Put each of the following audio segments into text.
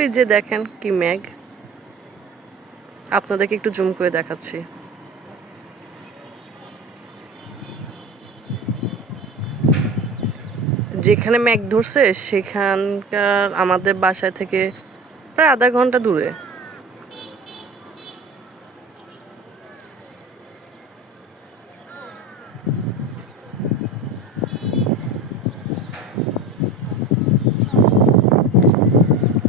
ওই যে দেখেন কি মেঘ, আপনাদেরকে একটু জুম করে দেখাচ্ছি। যেখানে মেঘ ধরছে সেখানকার আমাদের বাসায় থেকে প্রায় আধা ঘন্টা দূরে।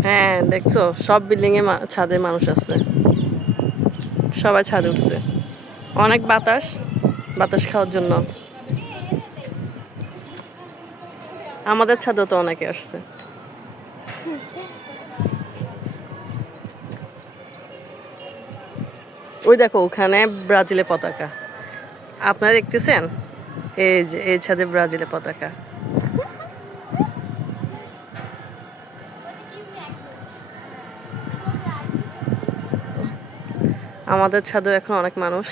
হ্যাঁ দেখছো, সব বিল্ডিং এ ছাদে মানুষ আছে, সবাই ছাদে উঠছে। অনেক বাতাস, বাতাস খাওয়ার জন্য আমাদের ছাদেও তো অনেকে আসছে। ওই দেখো ওখানে ব্রাজিলের পতাকা, আপনারা দেখতেছেন? এই যে এই ছাদে ব্রাজিলের পতাকা। আমাদের ছাদেও এখন অনেক মানুষ,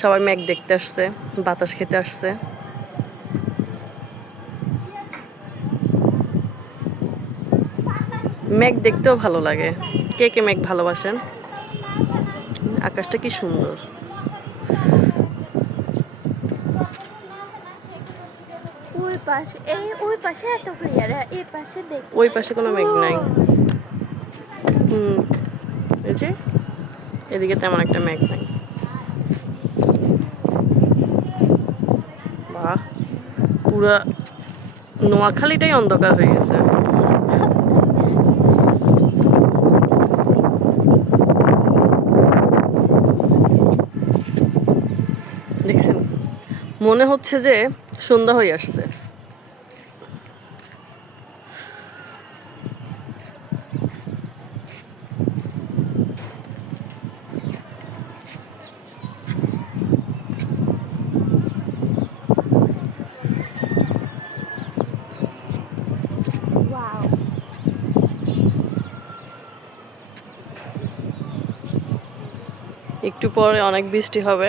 সবাই মেঘ দেখতে আসছে, বাতাস খেতে আসছে। মেঘ দেখতেও ভালো লাগে। কে কে মেঘ ভালোবাসেন? আকাশটা কি সুন্দর। ওই পাশে এত ক্লিয়ার, এই পাশে দেখ, ওই পাশে কোনো মেঘ নাই। এই যে এদিকে তেমন একটা মেঘ নাই। বাহ, পুরা নোয়াখালীটাই অন্ধকার হয়ে গেছে। দেখছেন, মনে হচ্ছে যে সন্ধ্যা হয়ে আসছে। একটু পরে অনেক বৃষ্টি হবে,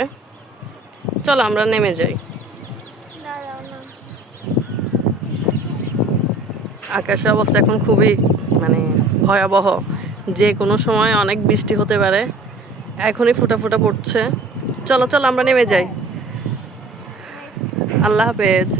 চলো আমরা নেমে যাই। আকাশের অবস্থা এখন খুবই মানে ভয়াবহ, যে কোনো সময় অনেক বৃষ্টি হতে পারে। এখনই ফোঁটা ফোঁটা পড়ছে। চলো চলো আমরা নেমে যাই। আল্লাহ হাফেজ।